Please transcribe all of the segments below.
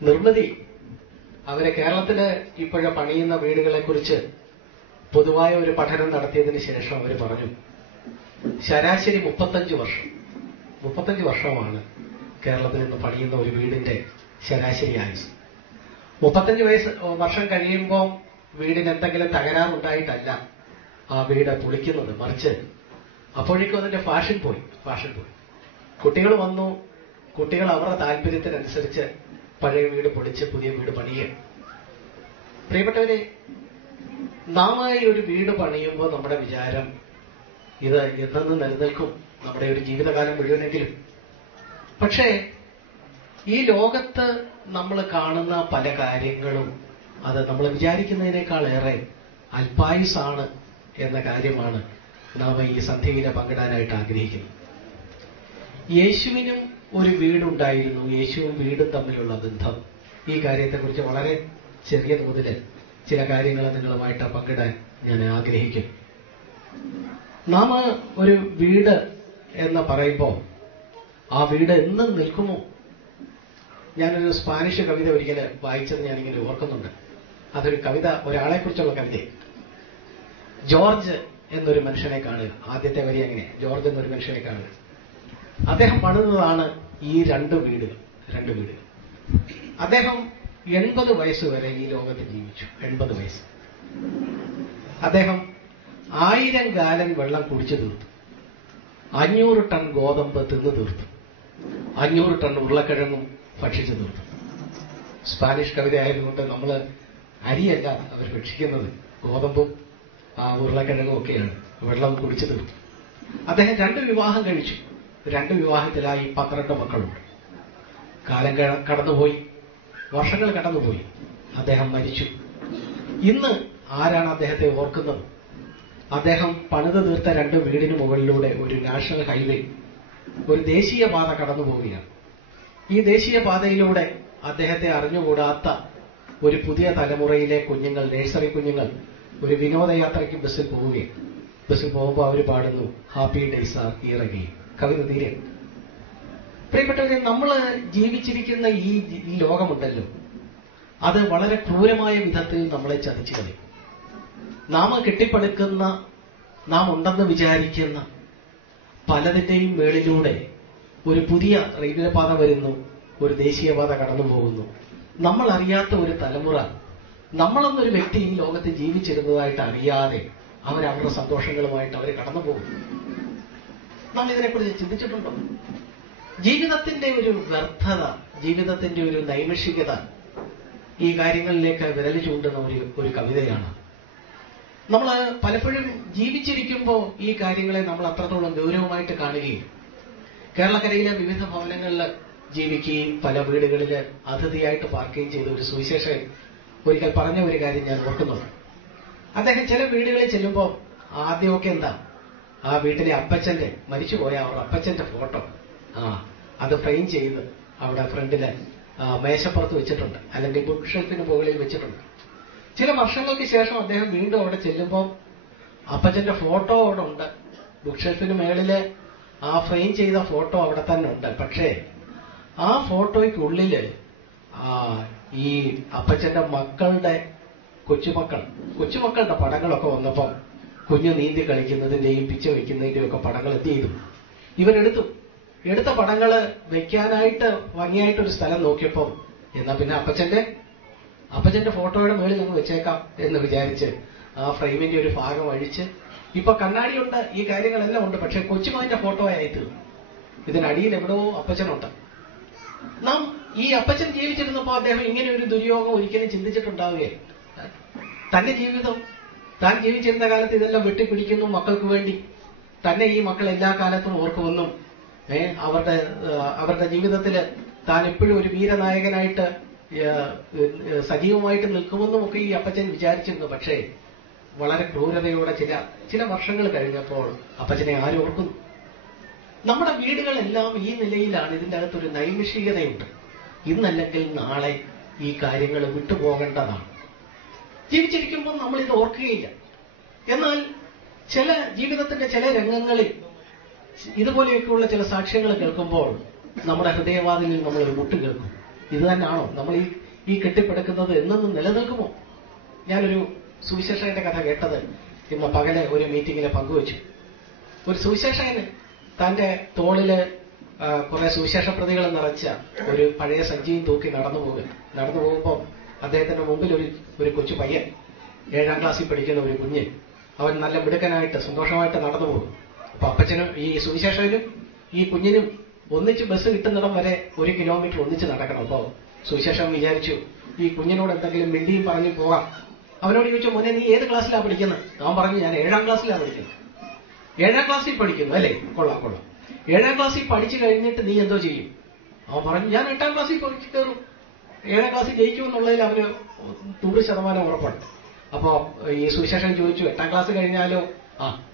നിർമ്മിതി അവരെ കേരളത്തില് ഇപ്പോഴും പണിയുന്ന വീടുകളെ കുറിച്ച് പൊതുവായ ഒരു പഠനം നടത്തിയതിന് ശേഷം അവർ പറഞ്ഞു, ശരാശരി 35 വർഷമാണ് കേരളത്തിൽ നിന്ന് പണിയുന്ന ഒരു വീടിന്റെ ശരാശരി ആയുസ്. 35 വർഷം കഴിയുമ്പോൾ വീടിന് എന്തെങ്കിലും തകരാറുണ്ടായിട്ടല്ല ആ വീട് പൊളിക്കുന്നത്, മറിച്ച് അപ്പോഴേക്കും അതിന്റെ ഫാഷൻ പോയി. കുട്ടികൾ വന്നു, കുട്ടികൾ അവരുടെ താല്പര്യത്തിനനുസരിച്ച് പഴയ വീട് പൊളിച്ച് പുതിയ വീട് പണിയുക. പ്രിയപ്പെട്ടവരെ, നാം ഈ ഒരു വീട് പണിയുമ്പോൾ നമ്മുടെ വിചാരം ഇത് എന്നു നിലനിൽക്കും, നമ്മുടെ ഒരു ജീവിതകാലം മുഴുവനെങ്കിലും. പക്ഷേ ഈ ലോകത്ത് നമ്മൾ കാണുന്ന പല കാര്യങ്ങളും അത് നമ്മൾ വിചാരിക്കുന്നതിനേക്കാളേറെ അല്പായുസാണ് എന്ന കാര്യമാണ് നാം ഈ സന്ധ്യയിലെ പങ്കിടാനായിട്ട് ആഗ്രഹിക്കുന്നത്. യേശുവിനും ഒരു വീടുണ്ടായിരുന്നു, യേശുവും വീടും തമ്മിലുള്ള ബന്ധം. ഈ കാര്യത്തെക്കുറിച്ച് വളരെ ചെറിയ തോതിൽ ചില കാര്യങ്ങൾ നിങ്ങളുമായിട്ട് പങ്കിടാൻ ഞാൻ ആഗ്രഹിക്കും. നാം ഒരു വീട് എന്ന് പറയുമ്പോൾ ആ വീട് എന്നും നിൽക്കുമോ? ഞാനൊരു സ്പാനിഷ് കവിത ഒരിക്കൽ വായിച്ചത് ഞാനിങ്ങനെ ഓർക്കുന്നുണ്ട്. അതൊരു കവിത, ഒരാളെ കുറിച്ചുള്ള കവിത. ജോർജ് എന്നൊരു മനുഷ്യനെ കാണുക. ആദ്യത്തെ വരി അങ്ങനെ, ജോർജ് എന്നൊരു മനുഷ്യനെ കാണുക. അദ്ദേഹം പണിതതാണ് ഈ രണ്ട് വീടുകൾ. അദ്ദേഹം 80 വയസ്സ് വരെ ഈ ലോകത്ത് ജീവിച്ചു. 80 വയസ്സ്. അദ്ദേഹം 1000 ഗാലൻ വെള്ളം കുടിച്ചു തീർത്തു, 500 ടൺ ഗോതമ്പ് തിന്നു തീർത്തു, 500 ടൺ ഉരുളക്കിഴങ്ങും ഭക്ഷിച്ചു തീർത്തു. സ്പാനിഷ് കവിത ആയതുകൊണ്ട് നമ്മൾ അരിയല്ല അവർ ഭക്ഷിക്കുന്നത്, ഗോതമ്പും ഉരുളക്കിഴങ്ങും ഒക്കെയാണ്. വെള്ളം കുടിച്ചു തീർത്തു. അദ്ദേഹം 2 വിവാഹം കഴിച്ചു. 2 വിവാഹത്തിലായി 12 മക്കളുണ്ട്. കാലം കടന്നുപോയി, വർഷങ്ങൾ കടന്നുപോയി, അദ്ദേഹം മരിച്ചു. ഇന്ന് ആരാണ് അദ്ദേഹത്തെ ഓർക്കുന്നത്? അദ്ദേഹം പണിത് തീർത്ത 2 വീടിന് മുകളിലൂടെ ഒരു നാഷണൽ ഹൈവേ, ഒരു ദേശീയപാത കടന്നു പോവുകയാണ്. ഈ ദേശീയപാതയിലൂടെ അദ്ദേഹത്തെ അറിഞ്ഞുകൂടാത്ത ഒരു പുതിയ തലമുറയിലെ കുഞ്ഞുങ്ങൾ, നഴ്സറി കുഞ്ഞുങ്ങൾ, ഒരു വിനോദയാത്രയ്ക്ക് ബസ്സിൽ പോവുകയാണ്. ബസ്സിൽ പോകുമ്പോൾ അവർ പാടുന്നു, happy days are here again. കവിത തീരെ. പ്രിയപ്പെട്ടവരെ, നമ്മൾ ജീവിച്ചിരിക്കുന്ന ഈ ലോകമുണ്ടല്ലോ, അത് വളരെ ക്രൂരമായ വിധത്തിൽ നമ്മളെ ചതിച്ചു കളയും. നാം കെട്ടിപ്പടുക്കുന്ന, നാം ഉണ്ടെന്ന് വിചാരിക്കുന്ന പലതിന്റെയും മേളിലൂടെ ഒരു പുതിയ റെയിൽവേ പാത വരുന്നു, ഒരു ദേശീയപാത കടന്നു പോകുന്നു. നമ്മൾ അറിയാത്ത ഒരു തലമുറ, നമ്മളെന്നൊരു വ്യക്തി ഈ ലോകത്ത് ജീവിച്ചിരുന്നതായിട്ട് അറിയാതെ അവരവരുടെ സന്തോഷങ്ങളുമായിട്ട് അവർ കടന്നു പോകും. നാം ഇതിനെക്കുറിച്ച് ചിന്തിച്ചിട്ടുണ്ടോ? ജീവിതത്തിന്റെ ഒരു വ്യർത്ഥത, ജീവിതത്തിന്റെ ഒരു നൈമിഷികത ഈ കാര്യങ്ങളിലേക്ക് വിരൽ ചൂണ്ടുന്ന ഒരു കവിതയാണ്. നമ്മൾ പലപ്പോഴും ജീവിച്ചിരിക്കുമ്പോൾ ഈ കാര്യങ്ങളെ നമ്മൾ അത്രത്തോളം ഗൗരവമായിട്ട് കാണുകയും കേരളക്കരയിലെ വിവിധ ഭവനങ്ങളിൽ ജീവിക്കുകയും പല വീടുകളിൽ അതിഥിയായിട്ട് പാർക്കുകയും ചെയ്ത ഒരു സുവിശേഷൻ ഒരിക്കൽ പറഞ്ഞ ഒരു കാര്യം ഞാൻ ഓർക്കുന്നുണ്ട്. അദ്ദേഹം ചില വീടുകളിൽ ചെല്ലുമ്പോൾ ആദ്യമൊക്കെ എന്താ, ആ വീട്ടിലെ അപ്പച്ചന്റെ, മരിച്ചുപോയ അവരുടെ അപ്പച്ചന്റെ ഫോട്ടോ അത് ഫ്രെയിം ചെയ്ത് അവിടെ ഫ്രണ്ടില് മേശപ്പുറത്ത് വെച്ചിട്ടുണ്ട്, അല്ലെങ്കിൽ ബുക്ക് ഷെൽഫിന് മുകളിൽ വെച്ചിട്ടുണ്ട്. ചില വർഷങ്ങൾക്ക് ശേഷം അദ്ദേഹം വീണ്ടും അവിടെ ചെല്ലുമ്പോൾ അപ്പച്ചന്റെ ഫോട്ടോ അവിടെ ഉണ്ട്, ബുക്ക് ഷെൽഫിന് മേളില് ആ ഫ്രെയിം ചെയ്ത ഫോട്ടോ അവിടെ തന്നെ ഉണ്ട്. പക്ഷേ ആ ഫോട്ടോയ്ക്കുള്ളില് ഈ അപ്പച്ചന്റെ മക്കളുടെ കൊച്ചുമക്കളുടെ പടങ്ങളൊക്കെ വന്നപ്പോൾ കുഞ്ഞു നീന്തി കളിക്കുന്നതിന്റെയും പിച്ച വയ്ക്കുന്നതിന്റെയും ഒക്കെ പടങ്ങൾ എന്ത് ചെയ്തു? എടുത്ത പടങ്ങള് വെക്കാനായിട്ട് ഭംഗിയായിട്ടൊരു സ്ഥലം നോക്കിയപ്പോൾ എന്നാ പിന്നെ അപ്പച്ചന്റെ ഫോട്ടോയുടെ മേളിൽ അങ്ങ് വെച്ചേക്കാം എന്ന് വിചാരിച്ച് ആ ഫ്രെയിമിന്റെ ഒരു ഭാഗം അഴിച്ച്, ഇപ്പൊ കണ്ണാടിയുണ്ട്, ഈ കാര്യങ്ങളെല്ലാം ഉണ്ട്, പക്ഷെ കൊച്ചുമകന്റെ ഫോട്ടോ ആയി തീർന്നു. ഇതിനടിയിൽ എവിടെയോ അപ്പച്ചനുണ്ട്. നാം ഈ അപ്പച്ചൻ ജീവിച്ചിരുന്നപ്പോൾ അദ്ദേഹം ഇങ്ങനെ ഒരു ദുര്യോഗം ഒരിക്കലും ചിന്തിച്ചിട്ടുണ്ടാവുകയില്ല. തന്റെ ജീവിതം, താൻ ജീവിച്ചിരുന്ന കാലത്ത് ഇതെല്ലാം വെട്ടിപ്പിടിക്കുന്നു മക്കൾക്ക് വേണ്ടി. തന്നെ ഈ മക്കൾ എല്ലാ കാലത്തും ഓർക്കുമെന്നും അവരുടെ ജീവിതത്തിൽ താൻ എപ്പോഴും ഒരു വീരനായകനായിട്ട് സജീവമായിട്ട് നിൽക്കുമെന്നും ഒക്കെ ഈ അപ്പച്ചൻ വിചാരിച്ചിരുന്നു. പക്ഷേ വളരെ ക്രൂരതയോടെ ചില വർഷങ്ങൾ കഴിഞ്ഞപ്പോൾ അപ്പച്ചനെ ആരും ഓർക്കുന്നു? നമ്മുടെ വീടുകളെല്ലാം ഈ നിലയിലാണ്. ഇതിന്റെ അകത്തൊരു നൈമിഷികതയുണ്ട്. ഇന്നല്ലെങ്കിൽ നാളെ ഈ കാര്യങ്ങൾ വിട്ടുപോകേണ്ടതാണ്. ജീവിച്ചിരിക്കുമ്പോൾ നമ്മൾ ഇത് ഓർക്കുകയില്ല. എന്നാൽ ജീവിതത്തിന്റെ ചില രംഗങ്ങളിൽ ഇതുപോലെയൊക്കെയുള്ള ചില സാക്ഷ്യങ്ങൾ കേൾക്കുമ്പോൾ നമ്മുടെ ഹൃദയവാതിലിൽ നമ്മളൊരു മുട്ട് കേൾക്കും. ഇത് തന്നെയാണോ നമ്മൾ ഈ കെട്ടിപ്പടുക്കുന്നത് എന്നൊന്നും നിലനിൽക്കുമോ? ഞാനൊരു സുവിശേഷകന്റെ കഥ കേട്ടത് ഇന്ന് പകലെ ഒരു മീറ്റിംഗിൽ പങ്കുവച്ചു. ഒരു സുവിശേഷകന് തന്റെ തോളില് കുറെ സുവിശേഷ പ്രതികൾ നിറച്ച ഒരു പഴയ സഞ്ചിയും തൂക്കി നടന്നു പോകുമ്പോൾ അദ്ദേഹത്തിന്റെ മുമ്പിൽ ഒരു കൊച്ചു പയ്യൻ, 7ാം ക്ലാസ്സിൽ പഠിക്കുന്ന ഒരു കുഞ്ഞ്, അവൻ നല്ല മിടുക്കനായിട്ട് സന്തോഷമായിട്ട് നടന്നു പോകും. അപ്പൊ അപ്പച്ചനും ഈ സുവിശേഷകനും ഈ കുഞ്ഞിനും ഒന്നിച്ച് ബസ് കിട്ടുന്നിടം വരെ 1 കിലോമീറ്റർ ഒന്നിച്ച് നടക്കണം. അപ്പോ സുവിശേഷം വിചാരിച്ചു ഈ കുഞ്ഞിനോട് എന്തെങ്കിലും മിണ്ടിയും പറഞ്ഞു പോകാം. അവനോട് ചോദിച്ചു, മോനെ നീ ഏത് ക്ലാസ്സിലാണ് പഠിക്കുന്നത്? അവൻ പറഞ്ഞു, ഞാൻ 7ാം ക്ലാസ്സിലാണ് പഠിക്കുന്നത്. 7ാം ക്ലാസ്സിൽ പഠിക്കുന്നു അല്ലേ? കൊള്ളാം. 7ാം ക്ലാസ്സിൽ പഠിച്ചു കഴിഞ്ഞിട്ട് നീ എന്തോ ചെയ്യും? അവൻ പറഞ്ഞു, ഞാൻ 8ാം ക്ലാസ്സിൽ പഠിച്ചു കയറും. 7ാം ക്ലാസ്സിൽ ജയിക്കുമെന്നുള്ളതിൽ അവന് 100% ഉറപ്പുണ്ട്. അപ്പോ ഈ സുവിശേഷൻ ചോദിച്ചു, 8ാം ക്ലാസ് കഴിഞ്ഞാലോ?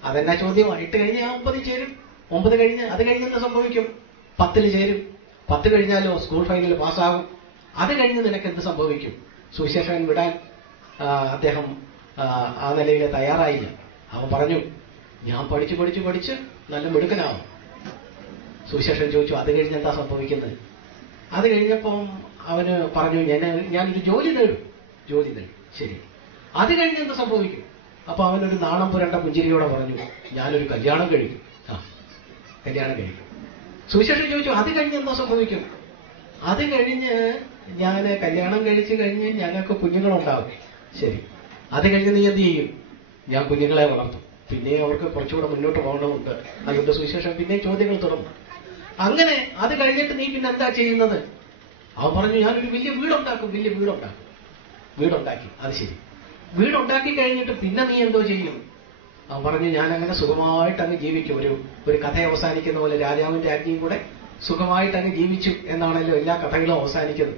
അതെന്നാ ചോദ്യമാണ്. 8 കഴിഞ്ഞ് 9 ചേരും. 9 കഴിഞ്ഞ് അത് കഴിഞ്ഞെന്ന് സംഭവിക്കും? 10 ചേരും. 10 കഴിഞ്ഞാലോ സ്കൂൾ ഫൈനൽ പാസ്സാകും. അത് കഴിഞ്ഞ് നിനക്ക് എന്ത് സംഭവിക്കും? സുവിശേഷൻ വിടാൻ അദ്ദേഹം ആ നിലയിൽ തയ്യാറായില്ല. അവൻ പറഞ്ഞു, ഞാൻ പഠിച്ച് നല്ല മിടുക്കനാവും. സുവിശേഷൻ ചോദിച്ചു, അത് കഴിഞ്ഞ് എന്താ സംഭവിക്കുന്നത്? അത് കഴിഞ്ഞപ്പം അവന് പറഞ്ഞു, ഞാനൊരു ജോലി നേടും. ശരി, അത് കഴിഞ്ഞ് എന്ത് സംഭവിക്കും? അപ്പൊ അവനൊരു നാണം പുരണ്ട പുഞ്ചിരിയോടെ പറഞ്ഞു, ഞാനൊരു കല്യാണം കഴിക്കും. കല്യാണം കഴിക്കും. സുവിശേഷൻ ചോദിച്ചു, അത് കഴിഞ്ഞ് എന്താ സംഭവിക്കും? അത് കഴിഞ്ഞ് ഞാൻ കല്യാണം കഴിച്ചു കഴിഞ്ഞ് ഞങ്ങൾക്ക് കുഞ്ഞുങ്ങളുണ്ടാവും. ശരി, അത് കഴിഞ്ഞ് നീ എന്ത് ചെയ്യും? ഞാൻ കുഞ്ഞുങ്ങളെ വളർത്തും. പിന്നെ അവർക്ക് കുറച്ചുകൂടെ മുന്നോട്ട് പോകണമുണ്ട്. അതുകൊണ്ട് സുവിശേഷം പിന്നെ ചോദ്യങ്ങൾ തുടർന്നു. അങ്ങനെ അത് കഴിഞ്ഞിട്ട് നീ പിന്നെ എന്താ ചെയ്യുന്നത്? അവൻ പറഞ്ഞു, ഞാനൊരു വലിയ വീടുണ്ടാക്കും. വീടുണ്ടാക്കി. അത് ശരി, വീടുണ്ടാക്കി കഴിഞ്ഞിട്ട് പിന്നെ നീ എന്തോ ചെയ്യും? അവൻ പറഞ്ഞു, ഞാൻ അങ്ങനെ സുഖമായിട്ട് അങ്ങ് ജീവിക്കും. ഒരു കഥ അവസാനിക്കുന്ന പോലെ രാജാവും രാജ്ഞിയും കൂടെ സുഖമായിട്ട് അങ്ങ് ജീവിച്ചു എന്നാണല്ലോ എല്ലാ കഥകളും അവസാനിക്കുന്നത്.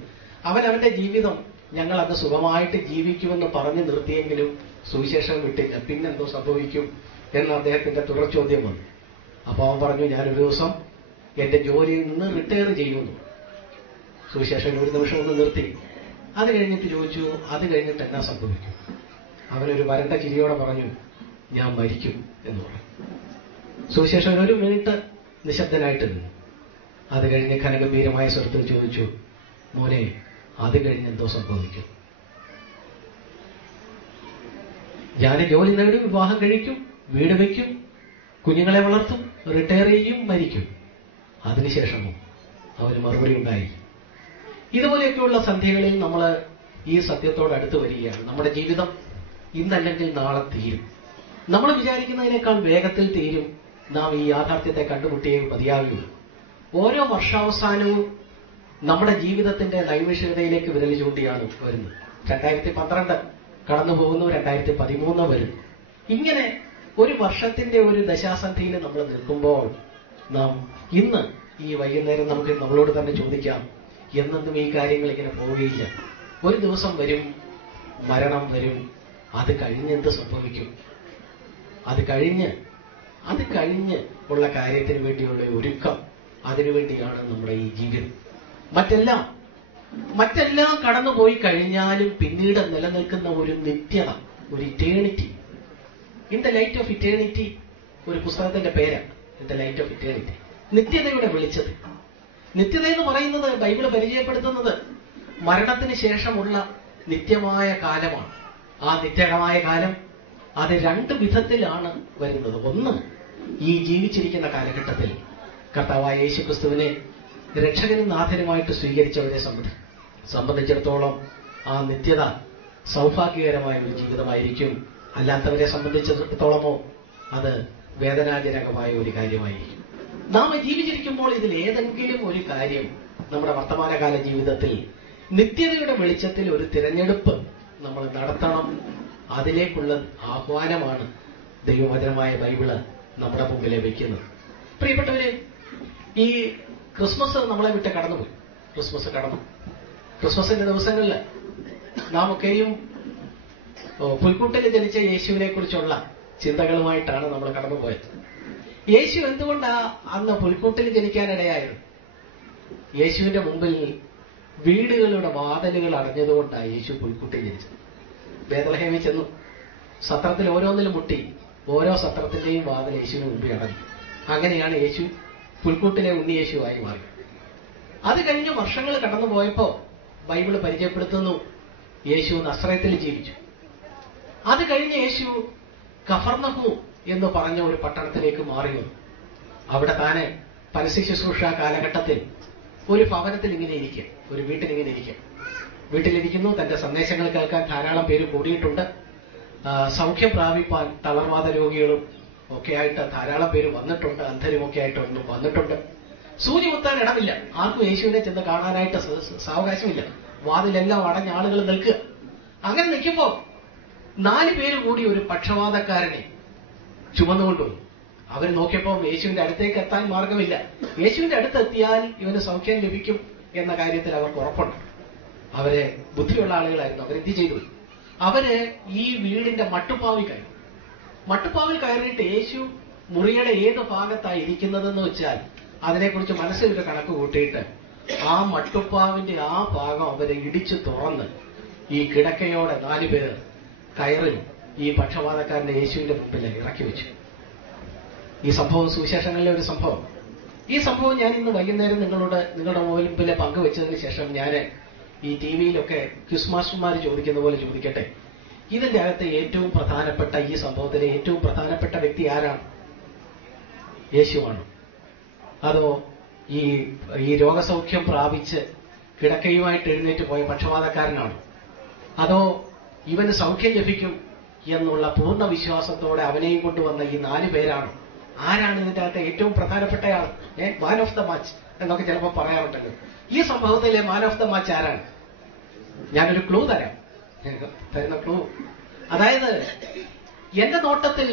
അവന്റെ ജീവിതം ഞങ്ങൾ അത് സുഖമായിട്ട് ജീവിക്കുമെന്ന് പറഞ്ഞു നിർത്തിയെങ്കിലും സുവിശേഷം വിട്ടില്ല. പിന്നെന്തോ സംഭവിക്കും എന്ന് അദ്ദേഹത്തിന്റെ തുടർ ചോദ്യം വന്നു. അപ്പൊ അവൻ പറഞ്ഞു, ഞാനൊരു ദിവസം എന്റെ ജോലിയിൽ നിന്ന് റിട്ടയർ ചെയ്യുന്നു. സുവിശേഷൻ ഒരു നിമിഷം ഒന്ന് നിർത്തി. അത് കഴിഞ്ഞിട്ട് ചോദിച്ചു, അത് കഴിഞ്ഞിട്ട് എന്നാ സംഭവിക്കും? അവനൊരു വരണ്ട ചിരിയോടെ പറഞ്ഞു, ഞാൻ മരിക്കും എന്ന് പറഞ്ഞു. സുവിശേഷൻ 1 മിനിറ്റ് നിശബ്ദനായിട്ട് നിന്നു. അത് കഴിഞ്ഞ് ഘനഗംഭീരമായ സ്വരത്തിൽ ചോദിച്ചു, മോനെ, അത് കഴിഞ്ഞ് എന്തോ സംഭവിക്കും? ഞാൻ ജോലി നേടും, വിവാഹം കഴിക്കും, വീട് വയ്ക്കും, കുഞ്ഞുങ്ങളെ വളർത്തും, റിട്ടയർ ചെയ്യും, മരിക്കും. അതിനുശേഷമോ? അവന് മറുപടി ഉണ്ടായി. ഇതുപോലെയൊക്കെയുള്ള സന്ധ്യകളിൽ നമ്മൾ ഈ സത്യത്തോട് അടുത്ത് വരികയാണ്. നമ്മുടെ ജീവിതം ഇന്നല്ലെങ്കിൽ നാളെ തീരും. നമ്മൾ വിചാരിക്കുന്നതിനേക്കാൾ വേഗത്തിൽ തീരും. നാം ഈ യാഥാർത്ഥ്യത്തെ കണ്ടുമുട്ടിയേ മതിയാവുകയുള്ളൂ. ഓരോ വർഷാവസാനവും നമ്മുടെ ജീവിതത്തിന്റെ നൈമിഷികതയിലേക്ക് വിരൽ ചൂണ്ടിയാണ് വരുന്നത്. 2012 കടന്നു പോകുന്നു, 2013 വരുന്നു. ഇങ്ങനെ ഒരു വർഷത്തിന്റെ ഒരു ദശാസന്ധിയിൽ നമ്മൾ നിൽക്കുമ്പോൾ നാം ഇന്ന് ഈ വൈകുന്നേരം നമുക്ക് നമ്മളോട് തന്നെ ചോദിക്കാം, എന്നെന്നും ഈ കാര്യങ്ങൾ ഇങ്ങനെ പോവുകയില്ല. ഒരു ദിവസം വരും, മരണം വരും. അത് കഴിഞ്ഞെന്ത് സംഭവിക്കും? അത് കഴിഞ്ഞ് ഉള്ള കാര്യത്തിന് വേണ്ടിയുള്ള ഒരുക്കം, അതിനുവേണ്ടിയാണ് നമ്മുടെ ഈ ജീവിതം. മറ്റെല്ലാം കടന്നുപോയി കഴിഞ്ഞാലും പിന്നീട് നിലനിൽക്കുന്ന ഒരു നിത്യത, ഒരു eternity. In the light of eternity, ഒരു പുസ്തകത്തിന്റെ പേരാണ് in the light of eternity. നിത്യതയുടെ വെളിച്ചത്തിൽ. നിത്യത എന്ന് പറയുന്നത് ബൈബിള് പരിചയപ്പെടുത്തുന്നത് മരണത്തിന് ശേഷമുള്ള നിത്യമായ കാലമാണ്. ആ നിത്യമായ കാലം അത് 2 വിധത്തിലാണ് വരുന്നത്. ഒന്ന്, ഈ ജീവിച്ചിരിക്കുന്ന കാലഘട്ടത്തിൽ കർത്താവായ യേശുക്രിസ്തുവിനെ രക്ഷകനും നാഥനുമായിട്ട് സ്വീകരിച്ചവരെ സംബന്ധിച്ചിടത്തോളം ആ നിത്യത സൗഭാഗ്യകരമായ ഒരു ജീവിതമായിരിക്കും. അല്ലാത്തവരെ സംബന്ധിച്ചിടത്തോളമോ അത് വേദനാജനകമായ ഒരു കാര്യമായിരിക്കും. നാം ജീവിച്ചിരിക്കുമ്പോൾ ഇതിൽ ഏതെങ്കിലും ഒരു കാര്യം നമ്മുടെ വർത്തമാനകാല ജീവിതത്തിൽ നിത്യതയുടെ വെളിച്ചത്തിൽ ഒരു തിരഞ്ഞെടുപ്പ് നമ്മൾ നടത്തണം. അതിലേക്കുള്ള ആഹ്വാനമാണ് ദൈവവചനമായ ബൈബിള് നമ്മുടെ മുമ്പിലെ വയ്ക്കുന്നത്. പ്രിയപ്പെട്ടവര്, ഈ ക്രിസ്മസ് നമ്മളെ വിട്ട് കടന്നുപോയി. ക്രിസ്മസിന്റെ ദിവസങ്ങളിൽ നാം ഒക്കെയും പുൽക്കൂട്ടിൽ ജനിച്ച യേശുവിനെ കുറിച്ചുള്ള ചിന്തകളുമായിട്ടാണ് നമ്മൾ കടന്നുപോയത്. യേശു എന്തുകൊണ്ടാ അന്ന് പുൽക്കൂട്ടിൽ ജനിക്കാനിടയായത്? യേശുവിന്റെ മുമ്പിൽ വീടുകളുടെ വാതിലുകൾ അടഞ്ഞതുകൊണ്ടാണ് യേശു പുൽക്കൂട്ടിൽ ജനിച്ചത്. ബേത്ലഹേമിൽ ചെന്നു, സത്രത്തിൽ ഓരോന്നിലും മുട്ടി, ഓരോ സത്രത്തിന്റെയും വാതിൽ യേശുവിന് മുമ്പിൽ അടഞ്ഞു. അങ്ങനെയാണ് യേശു പുൽക്കൂട്ടിലെ ഉണ്ണിയേശുവായി മാറി. അത് കഴിഞ്ഞ് വർഷങ്ങൾ കടന്നുപോയപ്പോ ബൈബിള് പരിചയപ്പെടുത്തുന്നു യേശു നസ്രയത്തിൽ ജീവിച്ചു. അത് കഴിഞ്ഞ് യേശു കഫർന്നഹൂം എന്ന് പറഞ്ഞ ഒരു പട്ടണത്തിലേക്ക് മാറി വന്നു. അവിടെ താനെ പരസ്യ ശുശ്രൂഷ കാലഘട്ടത്തിൽ ഒരു ഭവനത്തിൽ ഇങ്ങനെ ഇരിക്കുക, ഒരു വീട്ടിലിങ്ങനെ ഇരിക്കുക. വീട്ടിലിരിക്കുന്നു. തന്റെ സന്ദേശങ്ങൾ കേൾക്കാൻ ധാരാളം പേര് കൂടിയിട്ടുണ്ട്. സൗഖ്യം പ്രാപിപ്പാൻ തളർവാദ രോഗികളും ഒക്കെയായിട്ട് ധാരാളം പേര് വന്നിട്ടുണ്ട്. അന്ധരുമൊക്കെ ആയിട്ട് വന്നിട്ടുണ്ട്. സൂചി കുത്താൻ ഇടമില്ല. ആർക്കും യേശുവിനെ ചെന്ന് കാണാനായിട്ട് സാവകാശമില്ല. വാതിലെല്ലാം അടഞ്ഞ ആളുകൾ നിൽക്കുക. അങ്ങനെ നിൽക്കുമ്പോൾ 4 പേര് കൂടി ഒരു പക്ഷപാതക്കാരനെ ചുമന്നുകൊണ്ടുവന്നു. അവർ നോക്കിയപ്പോൾ യേശുവിന്റെ അടുത്തേക്ക് എത്താൻ മാർഗമില്ല. യേശുവിന്റെ അടുത്ത് എത്തിയാൽ ഇവന് സൗഖ്യം ലഭിക്കും എന്ന കാര്യത്തിൽ അവർക്ക് ഉറപ്പുണ്ട്. അവരെ ബുദ്ധിയുള്ള ആളുകളായിരുന്നു. അവരെന്ത് ചെയ്തു? അവര് ഈ വീടിന്റെ മട്ടുപ്പാവിൽ കയറി. മട്ടുപ്പാവിൽ കയറിയിട്ട് യേശു മുറിയുടെ ഏത് ഭാഗത്തായി ഇരിക്കുന്നതെന്ന് വെച്ചാൽ അതിനെക്കുറിച്ച് മനസ്സിലൊരു കണക്ക് കൂട്ടിയിട്ട് ആ മട്ടുപ്പാവിന്റെ ആ ഭാഗം അവരെ ഇടിച്ചു തുറന്ന് ഈ കിടക്കയോടെ 4 പേർ കയറിൽ ഈ പക്ഷപാതക്കാരന്റെ യേശുവിന്റെ മുമ്പിൽ ഇറക്കി വെച്ചു. ഈ സംഭവം സുവിശേഷങ്ങളിലെ ഒരു സംഭവം. ഈ സംഭവം ഞാൻ ഇന്ന് വൈകുന്നേരം നിങ്ങളുടെ മുമ്പിൽ പങ്കുവെച്ചതിന് ശേഷം ഞാൻ ഈ ടിവിയിലൊക്കെ ക്വിസ് മാസ്റ്റർമാർ ചോദിക്കുന്ന പോലെ ചോദിക്കട്ടെ, ഇതിന്റെ അകത്ത് ഏറ്റവും പ്രധാനപ്പെട്ട, ഈ സംഭവത്തിലെ ഏറ്റവും പ്രധാനപ്പെട്ട വ്യക്തി ആരാണ്? യേശുവാണ്? അതോ ഈ രോഗസൗഖ്യം പ്രാപിച്ച് കിടക്കയുമായിട്ട് എഴുന്നേറ്റ് പോയ പക്ഷപാതക്കാരനാണ്? അതോ ഇവന് സൗഖ്യം ലഭിക്കും എന്നുള്ള പൂർണ്ണ വിശ്വാസത്തോടെ അവനെയും കൊണ്ടുവന്ന ഈ 4 പേരാണ്? ആരാണ് ഇതിന്റെ അകത്ത് ഏറ്റവും പ്രധാനപ്പെട്ടയാൾ? മാൻ ഓഫ് ദ മാച്ച് എന്നൊക്കെ ചിലപ്പോൾ പറയാറുണ്ടല്ലോ. ഈ സംഭവത്തിലെ മാൻ ഓഫ് ദ മാച്ച് ആരാണ്? ഞാനൊരു ക്ലൂ തരുന്ന ക്ലൂ, അതായത് എന്റെ നോട്ടത്തിൽ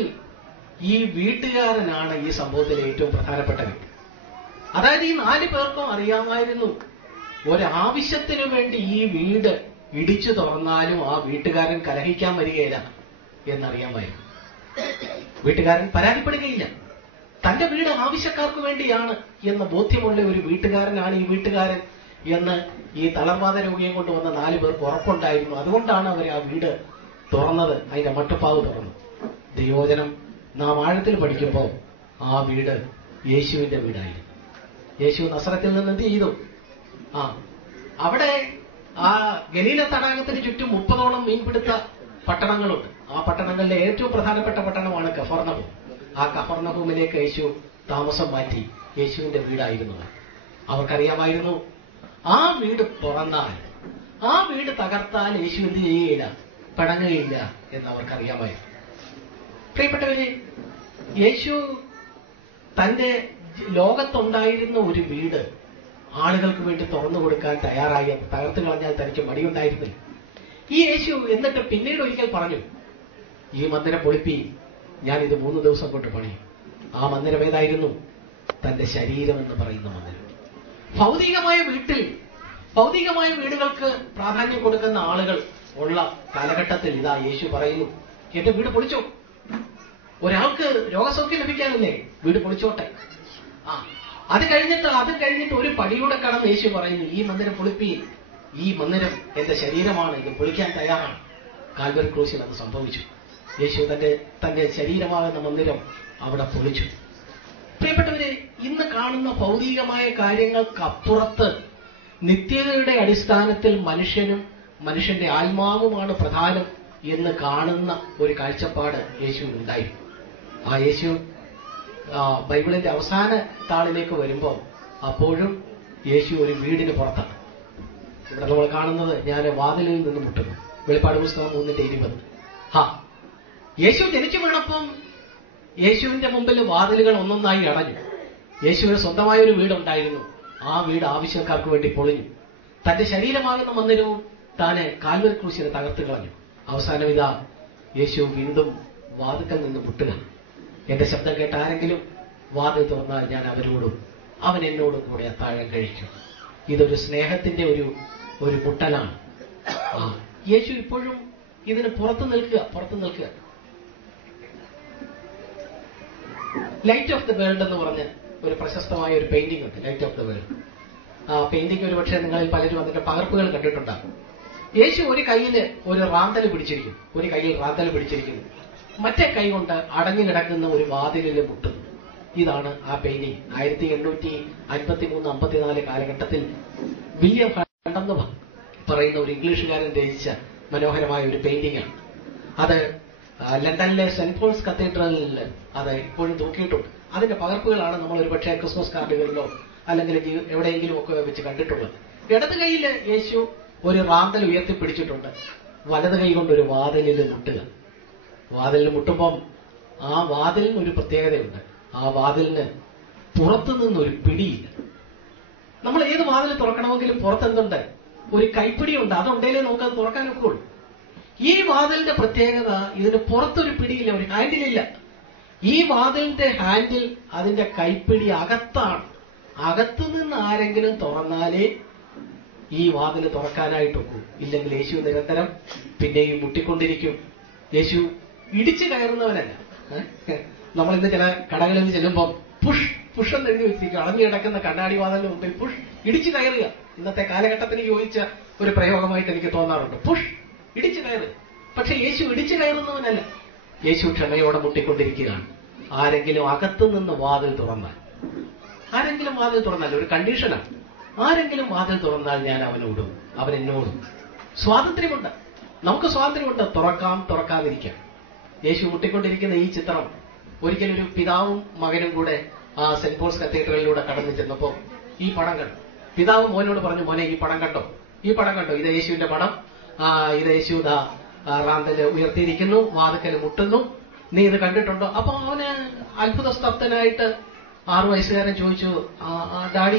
ഈ വീട്ടുകാരനാണ് ഈ സംഭവത്തിലെ ഏറ്റവും പ്രധാനപ്പെട്ട വ്യക്തി. അതായത് ഈ 4 പേർക്കും അറിയാമായിരുന്നു ഒരാവശ്യത്തിനു വേണ്ടി ഈ വീട് ഇടിച്ചു തുറന്നാലും ആ വീട്ടുകാരൻ കലഹിക്കാൻ വരികയില്ല എന്നറിയാമായിരുന്നു. വീട്ടുകാരൻ പരാതിപ്പെടുകയില്ല. തന്റെ വീട് ആവശ്യക്കാർക്ക് വേണ്ടിയാണ് എന്ന ബോധ്യമുള്ള ഒരു വീട്ടുകാരനാണ് ഈ വീട്ടുകാരൻ എന്ന് ഈ തളർവാദ രോഗിയെ കൊണ്ടുവന്ന 4 പേർക്ക് ഉറപ്പുണ്ടായിരുന്നു. അതുകൊണ്ടാണ് അവർ ആ വീട് തുറന്നത്, അതിന്റെ മട്ടുപ്പാവ് തുറന്നു. ദൈവവചനം നാം ആഴത്തിൽ പഠിക്കുമ്പോൾ ആ വീട് യേശുവിന്റെ വീടായിരുന്നു. യേശു നസ്രത്തിൽ നിന്ന് എന്ത് ചെയ്തു? അവിടെ ആ ഗലീല തടാകത്തിന് ചുറ്റും 30ഓളം മീൻപിടുത്ത പട്ടണങ്ങളുണ്ട്. ആ പട്ടണങ്ങളിലെ ഏറ്റവും പ്രധാനപ്പെട്ട പട്ടണമാണ് കഫർന്നഹൂം. ആ കഫർന്നഹൂമിലേക്ക് യേശു താമസം മാറ്റി. യേശുവിന്റെ വീടായിരുന്നു. അവർക്കറിയാമായിരുന്നു ആ വീട് തുറന്നാൽ, ആ വീട് തകർത്താൽ യേശു എന്ത് ചെയ്യുകയില്ല, പിണങ്ങുകയില്ല എന്ന് അവർക്കറിയാമായിരുന്നു. പ്രിയപ്പെട്ടവരെ, യേശു തന്റെ ലോകത്തുണ്ടായിരുന്ന ഒരു വീട് ആളുകൾക്ക് വേണ്ടി തുറന്നു കൊടുക്കാൻ തയ്യാറായി. തകർത്ത് കളഞ്ഞാൽ തനിക്ക് മടിയുണ്ടായിരുന്നില്ല. ഈ യേശു എന്നിട്ട് പിന്നീട് ഒരിക്കൽ പറഞ്ഞു, ഈ മന്ദിരം പൊളിപ്പി, ഞാനിത് 3 ദിവസം കൊണ്ട് പണിയും. ആ മന്ദിരം ഏതായിരുന്നു? തന്റെ ശരീരം എന്ന് പറയുന്ന മന്ദിരം. ഭൗതികമായ വീടുകൾക്ക് പ്രാധാന്യം കൊടുക്കുന്ന ആളുകൾ ഉള്ള കാലഘട്ടത്തിൽ ഇതാ യേശു പറയുന്നു, എന്റെ വീട് പൊളിച്ചോ. ഒരാൾക്ക് രോഗസൗഖ്യം ലഭിക്കാനല്ലേ, വീട് പൊളിച്ചോട്ടെ. അത് കഴിഞ്ഞിട്ട് ഒരു പടിയുടെ കടന്ന് യേശു പറയുന്നു, ഈ മന്ദിരം പൊളിപ്പി, ഈ മന്ദിരം എന്റെ ശരീരമാണ്, ഇത് പൊളിക്കാൻ തയ്യാറാണ്. കാൽവരി ക്രൂശിൽ അത് സംഭവിച്ചു. യേശു തന്റെ ശരീരമാകുന്ന മന്ദിരം അവിടെ പൊളിച്ചു. പ്രിയപ്പെട്ടവരെ, ഇന്ന് കാണുന്ന ഭൗതികമായ കാര്യങ്ങൾക്കപ്പുറത്ത് നിത്യതയുടെ അടിസ്ഥാനത്തിൽ മനുഷ്യന്റെ ആത്മാവുമാണ് പ്രധാനം എന്ന് കാണുന്ന ഒരു കാഴ്ചപ്പാട് യേശുവിനുണ്ടായിരുന്നു. ആ യേശു ബൈബിളിന്റെ അവസാന താളിലേക്ക് വരുമ്പോൾ അപ്പോഴും യേശു ഒരു വീടിന് പുറത്താണ്. ഇവിടെ നമ്മൾ കാണുന്നത്, ഞാൻ വാതിലിൽ നിന്ന് മുട്ടുന്നു. വെളിപ്പാട് പുസ്തകം 3:20. യേശു ജനിച്ചു വീണപ്പം യേശുവിന്റെ മുമ്പിൽ വാതിലുകൾ ഒന്നൊന്നായി അടഞ്ഞു. യേശുവിന് സ്വന്തമായൊരു വീടുണ്ടായിരുന്നു. ആ വീട് ആവശ്യക്കാർക്ക് വേണ്ടി പൊളിഞ്ഞു. തന്റെ ശരീരമാകുന്ന മന്ദിരവും താന് കാൽവരി ക്രൂശിനെ തകർത്ത് കളഞ്ഞു. അവസാനം ഇതാ യേശു വീണ്ടും വാതിക്കൽ നിന്ന് മുട്ടുക. എന്റെ ശബ്ദം കേട്ട ആരെങ്കിലും വാതിൽ തുറന്നാൽ ഞാൻ അവരോടും അവൻ എന്നോടും കൂടെ അത്താഴം കഴിക്കും. ഇതൊരു സ്നേഹത്തിന്റെ ഒരു മുട്ടലാണ്. യേശു ഇപ്പോഴും ഇതിന് പുറത്തു നിൽക്കുക. ലൈറ്റ് ഓഫ് ദ വേൾഡ് എന്ന് പറഞ്ഞ് ഒരു പ്രശസ്തമായ ഒരു പെയിന്റിംഗ് ഉണ്ട്, ലൈറ്റ് ഓഫ് ദ വേൾഡ്. ആ പെയിന്റിംഗ് ഒരുപക്ഷെ നിങ്ങളിൽ പലരും അതിന്റെ പകർപ്പുകൾ കണ്ടിട്ടുണ്ടാകും. യേശു ഒരു കയ്യിൽ ഒരു റാന്തൽ പിടിച്ചിരിക്കുന്നു, മറ്റേ കൈ കൊണ്ട് അടഞ്ഞു കിടക്കുന്ന ഒരു വാതിലിൽ മുട്ടുന്നു. ഇതാണ് ആ പെയിന്റിംഗ്. 1853-54 കാലഘട്ടത്തിൽ വില്യം ഹണ്ടന്ന് പറയുന്ന ഒരു ഇംഗ്ലീഷുകാരൻ രചിച്ച മനോഹരമായ ഒരു പെയിന്റിംഗാണ്. അത് ലണ്ടനിലെ സെന്റ് പോൾസ് കത്തീഡ്രലിൽ അത് ഇപ്പോഴും തൂക്കിയിട്ടുണ്ട്. അതിന്റെ പകർപ്പുകളാണ് നമ്മൾ ഒരുപക്ഷെ ക്രിസ്മസ് കാർഡുകളിലോ അല്ലെങ്കിൽ എവിടെയെങ്കിലും ഒക്കെ വെച്ച് കണ്ടിട്ടുള്ളത്. ഇടത് കൈയിൽ യേശു ഒരു റാന്തൽ ഉയർത്തിപ്പിടിച്ചിട്ടുണ്ട്. വലത് കൈ കൊണ്ട് ഒരു വാതിലിൽ മുട്ടുക. വാതിലിൽ മുട്ടുമ്പം ആ വാതിലിന് ഒരു പ്രത്യേകതയുണ്ട്. ആ വാതിലിന് പുറത്തു നിന്നൊരു പിടിയില്ല. നമ്മൾ ഏത് വാതിൽ തുറക്കണമെങ്കിലും പുറത്തെന്തുണ്ട്? ഒരു കൈപ്പിടിയുണ്ട്. അതുണ്ടെങ്കിലേ നമുക്കത് തുറക്കാനൊക്കെ ഉള്ളൂ. ഈ വാതിലിന്റെ പ്രത്യേകത, ഇതിന് പുറത്തൊരു പിടിയില്ല, ഒരു ഹാൻഡിലില്ല. ഈ വാതിലിന്റെ ഹാൻഡിൽ, അതിന്റെ കൈപ്പിടി അകത്താണ്. അകത്തു നിന്ന് ആരെങ്കിലും തുറന്നാലേ ഈ വാതിൽ തുറക്കാനായിട്ടൊക്കൂ. ഇല്ലെങ്കിൽ യേശു നിരന്തരം പിന്നെയും മുട്ടിക്കൊണ്ടിരിക്കും. യേശു ഇടിച്ചു കയറുന്നവനല്ല. നമ്മളിന്ന് ചില കടകളിൽ ചെല്ലുമ്പോൾ പുഷ് പുഷ് എന്ന് എഴുതി വെച്ചിരിക്കും. അടഞ്ഞു കിടക്കുന്ന കണ്ണാടി വാതിലിന് മുമ്പിൽ പുഷ്, ഇടിച്ചു കയറുക. ഇന്നത്തെ കാലഘട്ടത്തിന് യോജിച്ച ഒരു പ്രയോഗമായിട്ട് എനിക്ക് തോന്നാറുണ്ട്. പുഷ്, ഇടിച്ചു കയറുക. പക്ഷെ യേശു ഇടിച്ചു കയറുന്നവനല്ല. യേശു ക്ഷമയോടെ മുട്ടിക്കൊണ്ടിരിക്കുകയാണ്. ആരെങ്കിലും അകത്തു നിന്ന് വാതിൽ തുറന്നാൽ, ആരെങ്കിലും വാതിൽ തുറന്നാൽ, ഒരു കണ്ടീഷനാണ്, ആരെങ്കിലും വാതിൽ തുറന്നാൽ ഞാൻ അവനോടും അവൻ എന്നോടും. സ്വാതന്ത്ര്യമുണ്ട്, നമുക്ക് സ്വാതന്ത്ര്യമുണ്ട്. തുറക്കാം, തുറക്കാതിരിക്കാം. യേശു മുട്ടിക്കൊണ്ടിരിക്കുന്ന ഈ ചിത്രം ഒരിക്കലും ഒരു പിതാവും മകനും കൂടെ ആ സെന്റ് പോൾസ് കത്തീഡ്രലിലൂടെ കടന്നു ചെന്നപ്പോ ഈ പടം കണ്ടു. പിതാവ് മോനോട് പറഞ്ഞു, മോനെ ഈ പടം കണ്ടോ, ഈ പടം കണ്ടോ, ഇത് യേശുവിന്റെ പടം, ഇത് യേശു റാന്തല് ഉയർത്തിയിരിക്കുന്നു, വാതുക്കല് മുട്ടുന്നു, നീ ഇത് കണ്ടിട്ടുണ്ടോ? അപ്പൊ അവന് അത്ഭുത സ്തബ്ധനായിട്ട് 6 വയസ്സുകാരൻ ചോദിച്ചു, ഡാഡി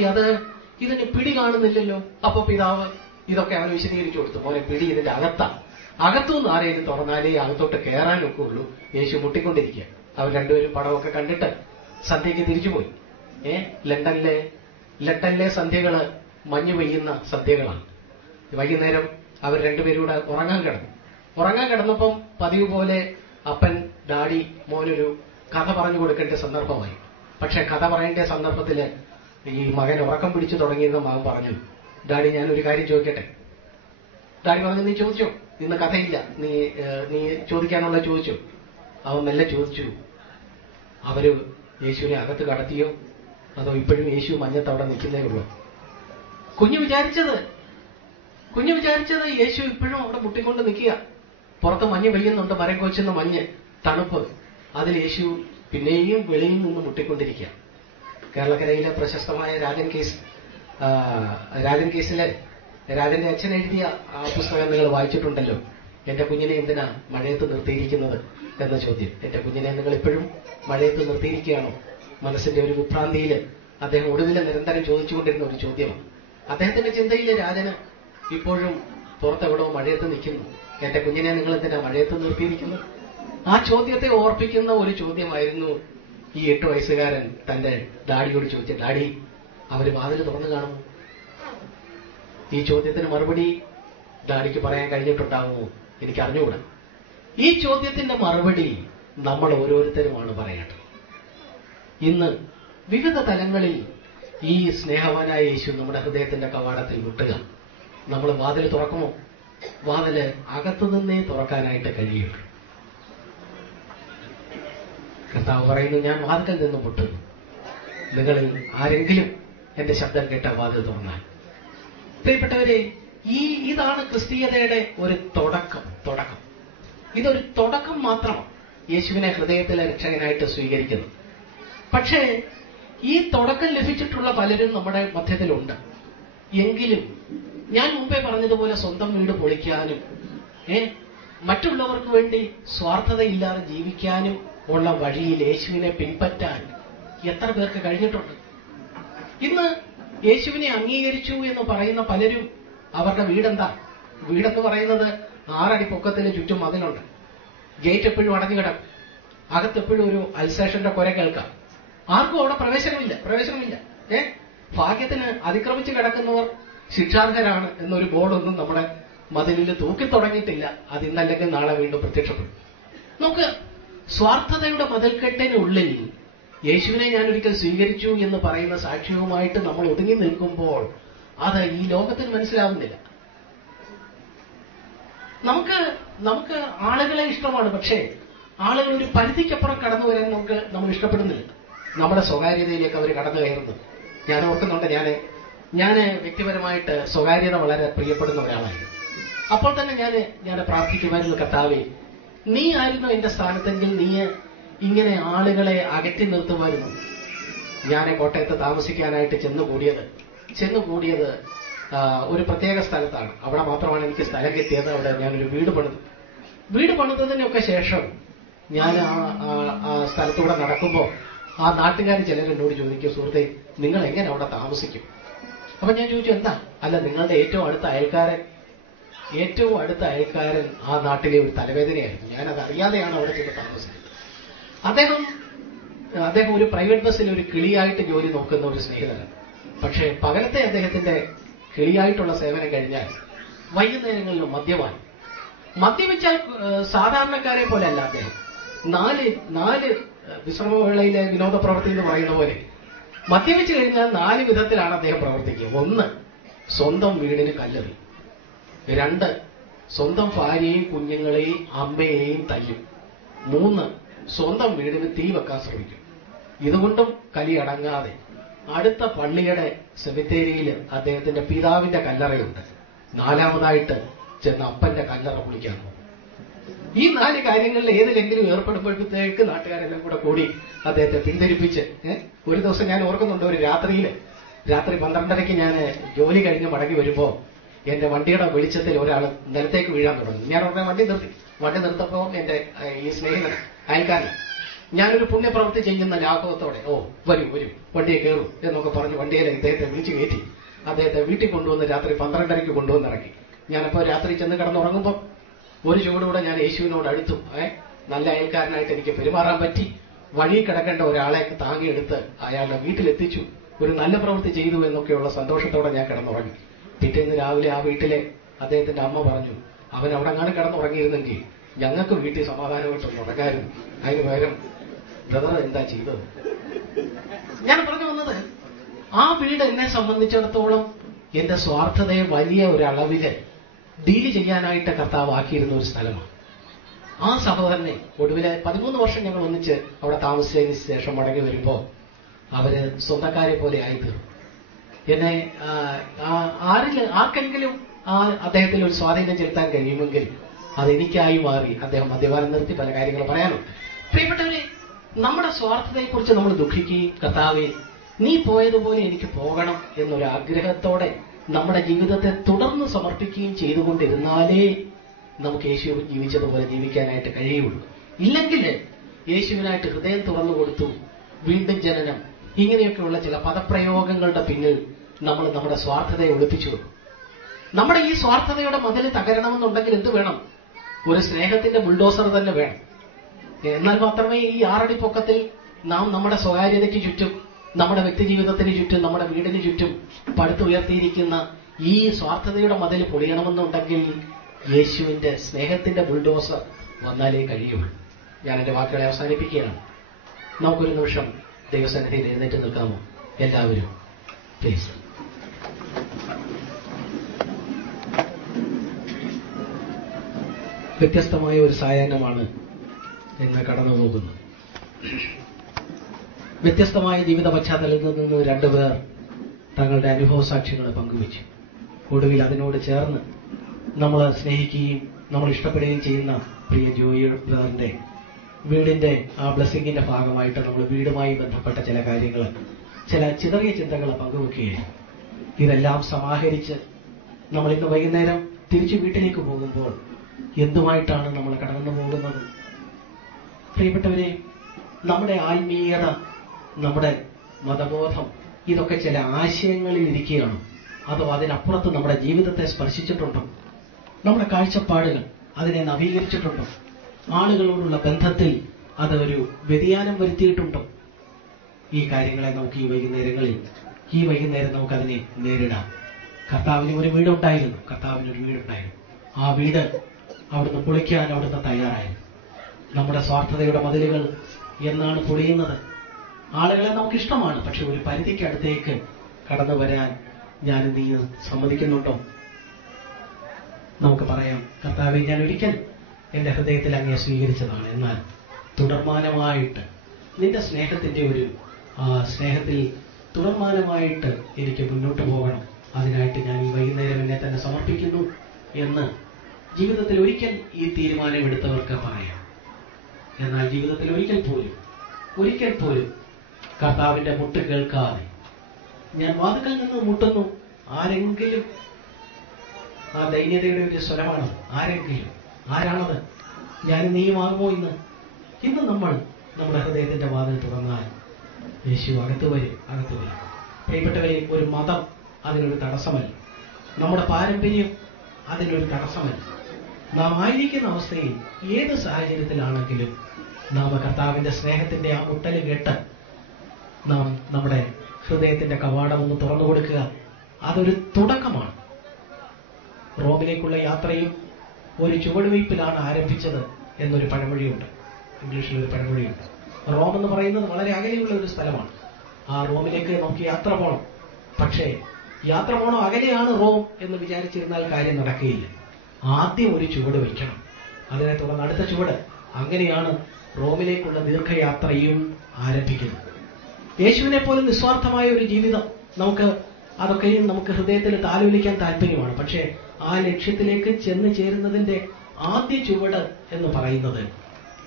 ഇതിന് പിടി കാണുന്നില്ലല്ലോ. അപ്പൊ പിതാവ് ഇതൊക്കെ അവന് വിശദീകരിച്ചു കൊടുത്തു. മോനെ, പിടി ഇതിന്റെ അകത്താണ്. അകത്തുനിന്ന് ആരെങ്കിലും തുറന്നാലേ അകത്തോട്ട് കയറാനൊക്കെ ഉള്ളൂ. യേശു മുട്ടിക്കൊണ്ടിരിക്കുക. അവർ രണ്ടുപേരും പടമൊക്കെ കണ്ടിട്ട് സന്ധ്യയ്ക്ക് തിരിച്ചുപോയി. ലണ്ടനിലെ സന്ധ്യകള് മഞ്ഞ് പെയ്യുന്ന സന്ധ്യകളാണ്. വൈകുന്നേരം അവർ രണ്ടുപേരൂടെ ഉറങ്ങാൻ കിടന്നപ്പം പതിവ് പോലെ അപ്പൻ ഡാഡി മോനൊരു കഥ പറഞ്ഞു കൊടുക്കേണ്ട സന്ദർഭമായി. പക്ഷെ കഥ പറയേണ്ട സന്ദർഭത്തില് ഈ മകൻ ഉറക്കം പിടിച്ചു തുടങ്ങിയെന്ന് മകൻ പറഞ്ഞു, ഡാഡി ഞാനൊരു കാര്യം ചോദിക്കട്ടെ. ഡാഡി പറഞ്ഞു, നീ ചോദിച്ചോ, ഇന്ന് കഥയില്ല, നീ ചോദിക്കാനുള്ള ചോദിച്ചു. അവൻ മെല്ലെ ചോദിച്ചു, അവര് യേശുവിനെ അകത്ത് കടത്തിയോ അതോ ഇപ്പോഴും യേശു മഞ്ഞത്ത് അവിടെ നിൽക്കുന്നേ ഉള്ളൂ? കുഞ്ഞു വിചാരിച്ചത് യേശു ഇപ്പോഴും അവിടെ മുട്ടിക്കൊണ്ട് നിൽക്കുക. പുറത്ത് മഞ്ഞ് പെയ്യുന്നുണ്ട്, മരം കൊച്ചുന്ന മഞ്ഞ്, തണുപ്പ്. അതിൽ യേശു പിന്നെയും വെളിയിൽ നിന്ന് മുട്ടിക്കൊണ്ടിരിക്കുക. കേരളക്കരയിലെ പ്രശസ്തമായ രാജൻ കേസിലെ രാജന്റെ അച്ഛൻ എഴുതിയ ആ പുസ്തകം നിങ്ങൾ വായിച്ചിട്ടുണ്ടല്ലോ. എന്റെ കുഞ്ഞിനെ എന്തിനാ മഴയത്ത് നിർത്തിയിരിക്കുന്നത് എന്ന ചോദ്യം. എന്റെ കുഞ്ഞിനെ നിങ്ങൾ ഇപ്പോഴും മഴയത്ത് നിർത്തിയിരിക്കുകയാണോ? മനസ്സിന്റെ ഒരു വിഭ്രാന്തിയിൽ അദ്ദേഹം ഒടുവിൽ നിരന്തരം ചോദിച്ചുകൊണ്ടിരുന്ന ഒരു ചോദ്യമാണ്. അദ്ദേഹത്തിന്റെ ചിന്തയിൽ രാജന് ഇപ്പോഴും പുറത്തെവിടോ മഴയത്ത് നിൽക്കുന്നു. എന്റെ കുഞ്ഞിനെ നിങ്ങൾ എന്തിനാ മഴയത്ത് നിർത്തിയിരിക്കുന്നു? ആ ചോദ്യത്തെ ഓർപ്പിക്കുന്ന ഒരു ചോദ്യമായിരുന്നു ഈ 8 വയസ്സുകാരൻ തന്റെ ഡാഡിയോട് ചോദിച്ച, ഡാഡി അവര് വാതിൽ തുറന്നു കാണുമോ? ഈ ചോദ്യത്തിന് മറുപടി ഡാഡിക്ക് പറയാൻ കഴിഞ്ഞിട്ടുണ്ടാകുമോ എനിക്ക് അറിഞ്ഞുകൂടാ. ഈ ചോദ്യത്തിന്റെ മറുപടി നമ്മൾ ഓരോരുത്തരുമാണ് പറയേണ്ടത്. ഇന്ന് വിവിധ തലങ്ങളിൽ ഈ സ്നേഹവാനായ യേശു നമ്മുടെ ഹൃദയത്തിന്റെ കവാടത്തിൽ മുട്ടുക. നമ്മൾ വാതിൽ തുറക്കുമോ? വാതില് അകത്തുനിന്നേ തുറക്കാനായിട്ട് കഴിയുള്ളൂ. കർത്താവ് പറയുന്നു, ഞാൻ വാതിൽ നിന്ന് മുട്ടുന്നു, നിങ്ങളിൽ ആരെങ്കിലും എന്റെ ശബ്ദം കേട്ട വാതിൽ തുറന്നാൽ. പ്രിയപ്പെട്ടവരെ, ഇതാണ് ക്രിസ്തീയതയുടെ ഒരു തുടക്കം. ഇതൊരു തുടക്കം മാത്രമാണ്, യേശുവിനെ ഹൃദയത്തിലെ രക്ഷകനായിട്ട് സ്വീകരിക്കുന്നത്. പക്ഷേ ഈ തുടക്കം ലഭിച്ചിട്ടുള്ള പലരും നമ്മുടെ മധ്യത്തിലുണ്ട്. എങ്കിലും ഞാൻ മുമ്പേ പറഞ്ഞതുപോലെ സ്വന്തം വീട് പൊളിക്കാനും മറ്റുള്ളവർക്ക് വേണ്ടി സ്വാർത്ഥതയില്ലാതെ ജീവിക്കാനും ഉള്ള വഴിയിൽ യേശുവിനെ പിൻപറ്റാൻ എത്ര പേർക്ക് കഴിഞ്ഞിട്ടുണ്ട്? ഇന്ന് യേശുവിനെ അംഗീകരിച്ചു എന്ന് പറയുന്ന പലരും അവരുടെ വീടെന്ന് പറയുന്നത് 6 അടി പൊക്കത്തിന് ചുറ്റും മതിലുണ്ട്. ഗേറ്റ് എപ്പോഴും അടഞ്ഞു കിടക്കും. അകത്തെപ്പോഴും ഒരു അൽസേഷന്റെ കുര കേൾക്കാം. ആർക്കും അവിടെ പ്രവേശനമില്ല. ഭാഗ്യത്തിന് അതിക്രമിച്ച് കിടക്കുന്നവർ ശിക്ഷാർഹരാണ് എന്നൊരു ബോർഡൊന്നും നമ്മുടെ മതിലിൽ തൂക്കി തുടങ്ങിയിട്ടില്ല. അത് ഇന്നല്ലെങ്കിൽ നാളെ വീണ്ടും പ്രത്യക്ഷപ്പെടും. നമുക്ക് സ്വാർത്ഥതയുടെ മതിൽക്കെട്ടിനുള്ളിൽ യേശുവിനെ ഞാൻ ഒരിക്കൽ സ്വീകരിച്ചു എന്ന് പറയുന്ന സാക്ഷ്യവുമായിട്ട് നമ്മൾ ഒതുങ്ങി നിൽക്കുമ്പോൾ അത് ഈ ലോകത്തിന് മനസ്സിലാവുന്നില്ല. നമുക്ക് ആളുകളെ ഇഷ്ടമാണ്. പക്ഷേ ആളുകൾ ഒരു പരിധിക്കപ്പുറം കടന്നു വരാൻ നമ്മൾ ഇഷ്ടപ്പെടുന്നില്ല. നമ്മുടെ സ്വകാര്യതയിലേക്ക് അവർ കടന്നു കയറുന്നു. ഞാൻ ഓർക്കുന്നുണ്ട്, ഞാൻ ഞാൻ വ്യക്തിപരമായിട്ട് സ്വകാര്യത വളരെ പ്രിയപ്പെടുന്ന ഒരാളായിരുന്നു. അപ്പോൾ തന്നെ ഞാൻ പ്രാർത്ഥിക്കുമായിരുന്നു, കർത്താവേ, നീ ആയിരുന്നു എന്റെ സ്ഥാനത്തെങ്കിൽ നീ ഇങ്ങനെ ആളുകളെ അകറ്റി നിർത്തുമായിരുന്നു. ഞാൻ കോട്ടയത്ത് താമസിക്കാനായിട്ട് ചെന്നുകൂടിയത് ഒരു പ്രത്യേക സ്ഥലത്താണ്. അവിടെ മാത്രമാണ് എനിക്ക് സ്ഥലം കിട്ടിയത്. അവിടെ ഞാനൊരു വീട് പണിതതിനൊക്കെ ശേഷം ഞാൻ ആ സ്ഥലത്തൂടെ നടക്കുമ്പോൾ ആ നാട്ടുകാർ ചിലർ എന്നോട് ചോദിക്കും, സുഹൃത്തെ, നിങ്ങൾ എങ്ങനെ അവിടെ താമസിക്കും? അപ്പൊ ഞാൻ ചോദിച്ചു, എന്താ? അല്ല, നിങ്ങളുടെ ഏറ്റവും അടുത്ത അയൽക്കാരൻ ആ നാട്ടിലെ ഒരു തലവേദനയായിരുന്നു. ഞാനത് അറിയാതെയാണ് അവിടെ ചെന്ന് താമസിച്ചത്. അദ്ദേഹം ഒരു പ്രൈവറ്റ് ബസ്സിൽ ഒരു കിളിയായിട്ട് ജോലി നോക്കുന്ന ഒരു സ്നേഹിതനാണ്. പക്ഷേ പകലത്തെ അദ്ദേഹത്തിന്റെ കിളിയായിട്ടുള്ള സേവനം കഴിഞ്ഞാൽ വൈകുന്നേരങ്ങളിലും മദ്യപിച്ചാൽ സാധാരണക്കാരെ പോലെ അല്ല അദ്ദേഹം. നാല് വിശ്രമവേളയിലെ വിനോദ പ്രവൃത്തി എന്ന് പറയുന്ന പോലെ മദ്യപിച്ചു കഴിഞ്ഞാൽ 4 വിധത്തിലാണ് അദ്ദേഹം പ്രവർത്തിക്കുക. 1, സ്വന്തം വീടിന് കല്ലെറി. 2, സ്വന്തം ഭാര്യയെയും കുഞ്ഞുങ്ങളെയും അമ്മയെയും തല്ലും. 3, സ്വന്തം വീടിന് തീ വെക്കാൻ ശ്രമിക്കും. ഇതുകൊണ്ടും കലി അടങ്ങാതെ അടുത്ത പള്ളിയുടെ സെമിത്തേരിയിൽ അദ്ദേഹത്തിന്റെ പിതാവിന്റെ കല്ലറയുണ്ട്. 4ാമതായിട്ട് ചെന്ന് അപ്പന്റെ കല്ലറ പൊളിക്കാൻ പോകും. ഈ 4 കാര്യങ്ങളിൽ ഏതിലെങ്കിലും ഏർപ്പെടുമ്പോഴത്തേക്ക് നാട്ടുകാരെല്ലാം കൂടി അദ്ദേഹത്തെ പിന്തിരിപ്പിച്ച് ഒരു ദിവസം ഞാൻ ഓർക്കുന്നുണ്ട്, ഒരു രാത്രി 12:30 ഞാൻ ജോലി കഴിഞ്ഞ് മടങ്ങി വരുമ്പോ എന്റെ വണ്ടിയുടെ വെളിച്ചത്തിൽ ഒരാൾ നിലത്തേക്ക് വീഴാൻ തുടങ്ങി. ഞാൻ ഉടനെ വണ്ടി നിർത്തപ്പോ എന്റെ ഈ സ്നേഹിതൻ അയൽക്കാരൻ, ഞാനൊരു പുണ്യപ്രവൃത്തി ചെയ്യുന്ന ലാഘവത്തോടെ, വരൂ വണ്ടിയെ കയറൂ എന്നൊക്കെ പറഞ്ഞ് വണ്ടിയിലെ ഇദ്ദേഹത്തെ വിളിച്ചു കയറ്റി അദ്ദേഹത്തെ വീട്ടിൽ കൊണ്ടുവന്ന് രാത്രി 12:30 കൊണ്ടുവന്നിറക്കി. ഞാനപ്പോ രാത്രി ചെന്ന് കിടന്നുറങ്ങുമ്പോൾ ഒരു ചൂടൂടെ ഞാൻ യേശുവിനോട് അടുത്തു. നല്ല അയൽക്കാരനായിട്ട് എനിക്ക് പെരുമാറാൻ പറ്റി. വഴി കിടക്കേണ്ട ഒരാളെ താങ്ങിയെടുത്ത് അയാളുടെ വീട്ടിലെത്തിച്ചു. ഒരു നല്ല പ്രവൃത്തി ചെയ്തു എന്നൊക്കെയുള്ള സന്തോഷത്തോടെ ഞാൻ കിടന്നുറങ്ങി. പിറ്റേന്ന് രാവിലെ ആ വീട്ടിലെ അദ്ദേഹത്തിന്റെ അമ്മ പറഞ്ഞു, അവൻ അവിടെ കാണാൻ കിടന്നുറങ്ങിയിരുന്നെങ്കിൽ ഞങ്ങൾക്ക് വീട്ടിൽ സമാധാനമായിട്ടൊന്നും ഉറങ്ങായിരുന്നു. അതിന് പകരം ബ്രദർ എന്താ ചെയ്തത്? ഞാൻ പറഞ്ഞു വന്നത്, ആ വീട് എന്നെ സംബന്ധിച്ചിടത്തോളം എന്റെ സ്വാർത്ഥതയെ വലിയ ഒരളവില് ഡീല് ചെയ്യാനായിട്ട് കർത്താവ് ആക്കിയിരുന്ന ഒരു സ്ഥലമാണ്. ആ സഹോദരനെ ഒടുവിലെ 13 വർഷം ഞങ്ങൾ ഒന്നിച്ച് അവിടെ താമസിച്ചതിന് ശേഷം മടങ്ങി വരുമ്പോ അവര് സ്വന്തക്കാരെ പോലെ ആയിത്തീർന്നു. എന്നെ ആർക്കെങ്കിലും അദ്ദേഹത്തിൽ ഒരു സ്വാധീനം ചെലുത്താൻ കഴിയുമെങ്കിൽ അതെനിക്കായി മാറി. അദ്ദേഹം മദ്യപാനം നിർത്തി പല കാര്യങ്ങൾ പറയാനുണ്ട്. പ്രിയപ്പെട്ടവരെ, നമ്മുടെ സ്വാർത്ഥതയെക്കുറിച്ച് നമ്മൾ ദുഃഖിക്കുകയും കർത്താവേ, നീ പോയതുപോലെ എനിക്ക് പോകണം എന്നൊരു ആഗ്രഹത്തോടെ നമ്മുടെ ജീവിതത്തെ തുടർന്ന് സമർപ്പിക്കുകയും ചെയ്തുകൊണ്ടിരുന്നാലേ നമുക്ക് യേശു ജീവിച്ചതുപോലെ ജീവിക്കാനായിട്ട് കഴിയുള്ളൂ. ഇല്ലെങ്കിൽ യേശുവിനായിട്ട് ഹൃദയം തുറന്നു കൊടുത്തു, വീണ്ടും ജനനം, ഇങ്ങനെയൊക്കെയുള്ള ചില പദപ്രയോഗങ്ങളുടെ പിന്നിൽ നമ്മൾ നമ്മുടെ സ്വാർത്ഥതയെ ഒളിപ്പിച്ചു വെക്കും. നമ്മുടെ ഈ സ്വാർത്ഥതയുടെ മതിൽ തകരണമെന്നുണ്ടെങ്കിൽ എന്ത് വേണം? ഒരു സ്നേഹത്തിന്റെ ബുൾഡോസർ തന്നെ വേണം. എന്നാൽ മാത്രമേ ഈ 6 അടി പൊക്കത്തിൽ നാം നമ്മുടെ സ്വകാര്യതയ്ക്ക് ചുറ്റും, നമ്മുടെ വ്യക്തിജീവിതത്തിന് ചുറ്റും, നമ്മുടെ വീടിന് ചുറ്റും പടുത്തുയർത്തിയിരിക്കുന്ന ഈ സ്വാർത്ഥതയുടെ മതിൽ പൊളിയണമെന്നുണ്ടെങ്കിൽ യേശുവിന്റെ സ്നേഹത്തിന്റെ ബുൾഡോസർ വന്നാലേ കഴിയുള്ളൂ. ഞാൻ എന്റെ വാക്കുകളെ അവസാനിപ്പിക്കുകയാണ്. നമുക്കൊരു നിമിഷം ദൈവസന്നിധിയിൽ എഴുന്നേറ്റ് നിൽക്കാമോ? എല്ലാവരും പ്ലീസ്. വ്യത്യസ്തമായ ഒരു സായാഹ്നമാണ് ഇന്ന് കടന്നു പോകുന്നത്. വ്യത്യസ്തമായ ജീവിത പശ്ചാത്തലത്തിൽ നിന്ന് 2 പേർ തങ്ങളുടെ അനുഭവ സാക്ഷ്യങ്ങൾ പങ്കുവച്ചു. ഒടുവിൽ അതിനോട് ചേർന്ന് നമ്മൾ സ്നേഹിക്കുകയും നമ്മൾ ഇഷ്ടപ്പെടുകയും ചെയ്യുന്ന പ്രിയ ജോയി ബ്രദറിന്റെ വീടിന്റെ ആ ബ്ലെസ്സിങ്ങിന്റെ ഭാഗമായിട്ട് നമ്മൾ വീടുമായി ബന്ധപ്പെട്ട ചില കാര്യങ്ങൾ, ചില ചിതറിയ ചിന്തകൾ പങ്കുവെക്കുകയാണ്. ഇതെല്ലാം സമാഹരിച്ച് നമ്മൾ ഇന്ന് വൈകുന്നേരം തിരിച്ചു വീട്ടിലേക്ക് പോകുമ്പോൾ എന്തുമായിട്ടാണ് നമ്മൾ കടന്നു പോകുന്നത്? പ്രിയപ്പെട്ടവരെ, നമ്മുടെ ആത്മീയത, നമ്മുടെ മതബോധം, ഇതൊക്കെ ചില ആശയങ്ങളിൽ ഇരിക്കുകയാണ്. അതോ അതിനപ്പുറത്ത് നമ്മുടെ ജീവിതത്തെ സ്പർശിച്ചിട്ടുണ്ടോ? നമ്മുടെ കാഴ്ചപ്പാടുകൾ അതിനെ നവീകരിച്ചിട്ടുണ്ടോ? ആളുകളോടുള്ള ബന്ധത്തിൽ അതൊരു വ്യതിയാനം വരുത്തിയിട്ടുണ്ടോ? ഈ കാര്യങ്ങളെ നമുക്ക് ഈ വൈകുന്നേരം നമുക്കതിനെ നേരിടാം. കർത്താവിന് ഒരു വീടുണ്ടായിരുന്നു. ആ വീട് അവിടുന്ന് പൊളിക്കാൻ അവിടുന്ന് തയ്യാറായിരുന്നു. നമ്മുടെ സ്വാർത്ഥതയുടെ മതിലുകൾ എന്നാണ് പൊളിയുന്നത്? ആളുകളെ നമുക്കിഷ്ടമാണ്, പക്ഷെ ഒരു പരിധിക്കടുത്തേക്ക് കടന്നു വരാൻ ഞാൻ നീ സമ്മതിക്കുന്നുണ്ടോ? നമുക്ക് പറയാം, കർത്താവെ, ഞാൻ ഒരിക്കൽ എന്റെ ഹൃദയത്തിൽ അങ്ങയെ സ്വീകരിച്ചതാണ്. എന്നാൽ തുടർമാനമായിട്ട് നിന്റെ സ്നേഹത്തിന്റെ ഒരു സ്നേഹത്തിൽ തുടർമാനമായിട്ട് എനിക്ക് മുന്നോട്ട് പോകണം, അതിനായിട്ട് ഞാൻ ഈ വൈകുന്നേരം എന്നെ തന്നെ സമർപ്പിക്കുന്നു എന്ന് ജീവിതത്തിൽ ഒരിക്കൽ ഈ തീരുമാനമെടുത്തവർക്ക് പറയാം. എന്നാൽ ജീവിതത്തിൽ ഒരിക്കൽ പോലും കർത്താവിന്റെ മുട്ട് കേൾക്കാതെ ഞാൻ വാതിൽക്കൽ നിന്ന് മുട്ടുന്നു, ആരെങ്കിലും, ആ ദൈന്യതയുടെ ഒരു സ്വരമാണ്, ആരാണത്? ഞാൻ നീയുമാകുമോ? ഇന്ന് നമ്മൾ നമ്മുടെ ഹൃദയത്തിന്റെ വാതിൽ തുറന്നാൽ യേശു അകത്ത് വരും. പ്രിയപ്പെട്ടവരെ, ഒരു മതം അതിനൊരു തടസ്സമല്ല, നമ്മുടെ പാരമ്പര്യം അതിനൊരു തടസ്സമല്ല. നാം ആയിരിക്കുന്ന അവസ്ഥയിൽ ഏത് സാഹചര്യത്തിലാണെങ്കിലും നാം കർത്താവിന്റെ സ്നേഹത്തിന്റെ ആ മുട്ടല് കേട്ട് നാം നമ്മുടെ ഹൃദയത്തിന്റെ കവാടം ഒന്ന് തുറന്നു കൊടുക്കുക. അതൊരു തുടക്കമാണ്. റോമിലേക്കുള്ള യാത്രയും ഒരു ചുവടുവയ്പിലാണ് ആരംഭിച്ചത് എന്നൊരു പഴമൊഴിയുണ്ട്. ഇംഗ്ലീഷിലൊരു പഴമൊഴിയുണ്ട്. റോം എന്ന് പറയുന്നത് വളരെ അകലെയുള്ള ഒരു സ്ഥലമാണ്. ആ റോമിലേക്ക് നമുക്ക് യാത്ര പോകണം. പക്ഷേ യാത്ര പോകണം, അകലെയാണ് റോം എന്ന് വിചാരിച്ചിരുന്നാൽ കാര്യം നടക്കുകയില്ല. ആദ്യം ഒരു ചുവട് വയ്ക്കണം, അതിനെ തുടർന്ന് അടുത്ത ചുവട്. അങ്ങനെയാണ് റോമിലേക്കുള്ള ദീർഘയാത്രയും ആരംഭിക്കുന്നത്. യേശുവിനെ പോലും നിസ്വാർത്ഥമായ ഒരു ജീവിതം അതൊക്കെയും നമുക്ക് ഹൃദയത്തിൽ താലോലിക്കാൻ താല്പര്യമാണ്. പക്ഷേ ആ ലക്ഷ്യത്തിലേക്ക് ചെന്ന് ചേരുന്നതിന്റെ ആദ്യ ചുവട് എന്ന് പറയുന്നത്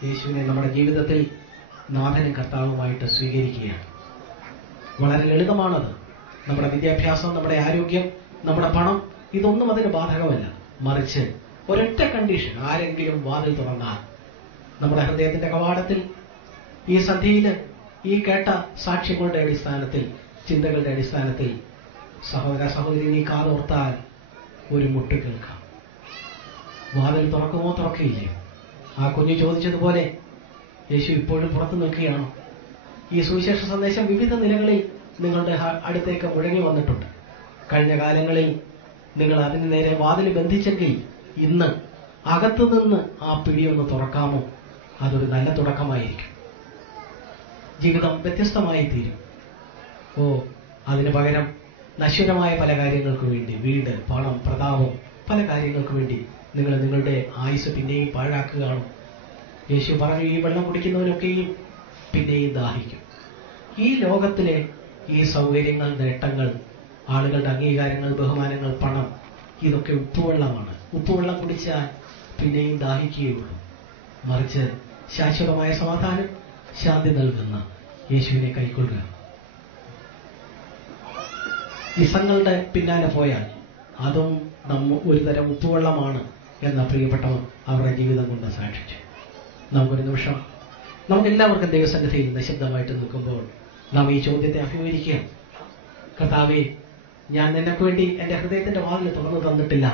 യേശുവിനെ നമ്മുടെ ജീവിതത്തിൽ നാഥനും കർത്താവുമായിട്ട് സ്വീകരിക്കുകയാണ്. വളരെ ലളിതമാണത്. നമ്മുടെ വിദ്യാഭ്യാസം, നമ്മുടെ ആരോഗ്യം, നമ്മുടെ പണം, ഇതൊന്നും അതിന് ബാധകമല്ല. മറിച്ച് ഒരൊറ്റ കണ്ടീഷൻ, ആരെങ്കിലും വാതിൽ തുറന്നാൽ നമ്മുടെ ഹൃദയത്തിന്റെ കവാടത്തിൽ ഈ സന്ധിയിൽ ഈ കേട്ട സാക്ഷ്യങ്ങളുടെ അടിസ്ഥാനത്തിൽ, ചിന്തകളുടെ അടിസ്ഥാനത്തിൽ സഹോദര സഹോദരി, നീ കാതോർത്താൽ ഒരു മുട്ട് കേൾക്കാം. വാതിൽ തുറക്കുമോ തുറക്കുകയില്ലയോ? ആ കുഞ്ഞു ചോദിച്ചതുപോലെ യേശു ഇപ്പോഴും പുറത്തു നിൽക്കുകയാണോ? ഈ സുവിശേഷ സന്ദേശം വിവിധ നിലകളിൽ നിങ്ങളുടെ അടുത്തേക്ക് മുഴങ്ങി വന്നിട്ടുണ്ട്. കഴിഞ്ഞ കാലങ്ങളിൽ നിങ്ങൾ അതിന് നേരെ വാതിൽ ബന്ധിച്ചെങ്കിൽ ഇന്ന് അകത്തുനിന്ന് ആ പിടിയൊന്ന് തുറക്കാമോ? അതൊരു നല്ല തുടക്കമായിരിക്കും. ജീവിതം വ്യത്യസ്തമായി തീരും. അതിന് പകരം നശ്വരമായ പല കാര്യങ്ങൾക്ക് വേണ്ടി, വീട്, പണം, പ്രതാപം, പല കാര്യങ്ങൾക്ക് വേണ്ടി നിങ്ങൾ നിങ്ങളുടെ ആയുസ് പിന്നെയും പാഴാക്കുകയാണ്. യേശു പറഞ്ഞു, ഈ വെള്ളം കുടിക്കുന്നവനൊക്കെയും പിന്നെയും ദാഹിക്കും. ഈ ലോകത്തിലെ ഈ സൗകര്യങ്ങൾ, നേട്ടങ്ങൾ, ആളുകളുടെ അംഗീകാരങ്ങൾ, ബഹുമാനങ്ങൾ, പണം, ഇതൊക്കെ ഉപ്പുവെള്ളമാണ്. ഉപ്പുവെള്ളം കുടിച്ചാൽ പിന്നെയും ദാഹിക്കുകയുള്ളൂ. മറിച്ച് ശാശ്വതമായ സമാധാനം, ശാന്തി നൽകുന്ന യേശുവിനെ കൈക്കൊള്ളുക. ഇസങ്ങളുടെ പിന്നാലെ പോയാൽ അതും ഒരു തരം ഉപ്പുവെള്ളമാണ് എന്ന പ്രിയപ്പെട്ടവർ അവരുടെ ജീവിതം കൊണ്ട് സാക്ഷിച്ചു. നമുക്കൊരു നിമിഷം, നമുക്കെല്ലാവർക്കും ദൈവസന്നിധിയിൽ നിശബ്ദമായിട്ട് നിൽക്കുമ്പോൾ നാം ഈ ചോദ്യത്തെ അഭിമുഖീകരിക്കുക. കർത്താവേ, ഞാൻ നിനക്ക് വേണ്ടി എന്റെ ഹൃദയത്തിന്റെ വാതിൽ തുറന്നു തന്നിട്ടില്ല.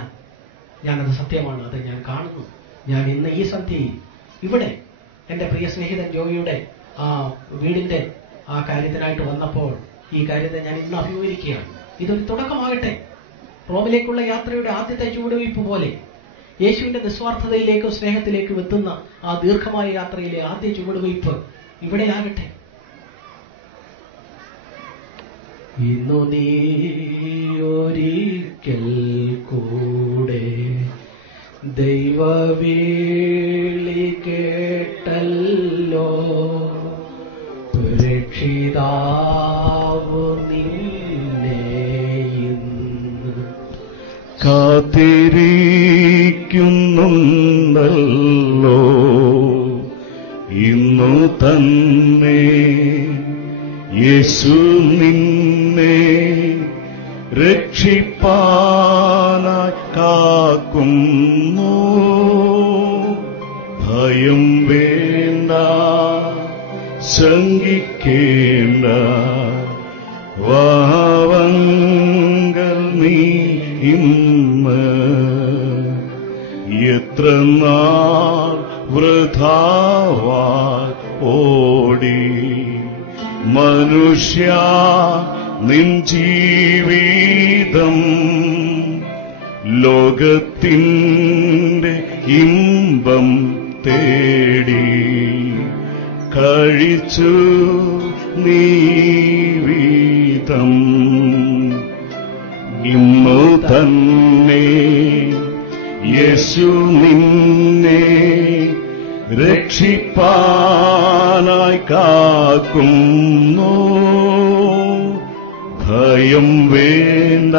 ഞാനത് സത്യമാണ്, അത് ഞാൻ കാണുന്നു. ഞാൻ ഇന്ന് ഈ സന്ധ്യയിൽ ഇവിടെ എന്റെ പ്രിയ സ്നേഹിതൻ ജോയിയുടെ ആ വീടിന്റെ ആ കാര്യത്തിനായിട്ട് വന്നപ്പോൾ ഈ കാര്യത്തെ ഞാൻ ഇന്ന് അഭിമുഖീകരിക്കുകയാണ്. ഇതൊരു തുടക്കമാകട്ടെ. റോമിലേക്കുള്ള യാത്രയുടെ ആദ്യത്തെ ചുവടുവയ്പ് പോലെ യേശുവിന്റെ നിസ്വാർത്ഥതയിലേക്കും സ്നേഹത്തിലേക്കും എത്തുന്ന ആ ദീർഘമായ യാത്രയിലെ ആദ്യ ചുവടുവയ്പ് ഇവിടെയാകട്ടെ. ഇന്നു നീ ഒരിക്കൽ കൂടെ ദൈവവിളി കേട്ടല്ലോ, രക്ഷിതാവു നിന്നെ ഇന്ന് കാത്തിരിക്കുന്നുണ്ടല്ലോ. ഇന്നു തന്നെ യേശു നിന്നെ രക്ഷിപ്പാനായി കാക്കുന്നു. ഭയം വേണ്ട, ശങ്കിക്കേണ്ട, വാവങ്കൽ നീ ഇന്ന് എത്ര നാൾ വൃഥാവായി ഓടി മനുഷ്യ നിൻ ജീവിതം ലോകത്തിൻ്റെ ഇമ്പം തേടി കഴിച്ചു നീവീതം. ഇന്നു തന്നെ യേശു നിന്നെ രക്ഷിപ്പാനായി കാക്കുന്നു. ഭയം വേണ്ട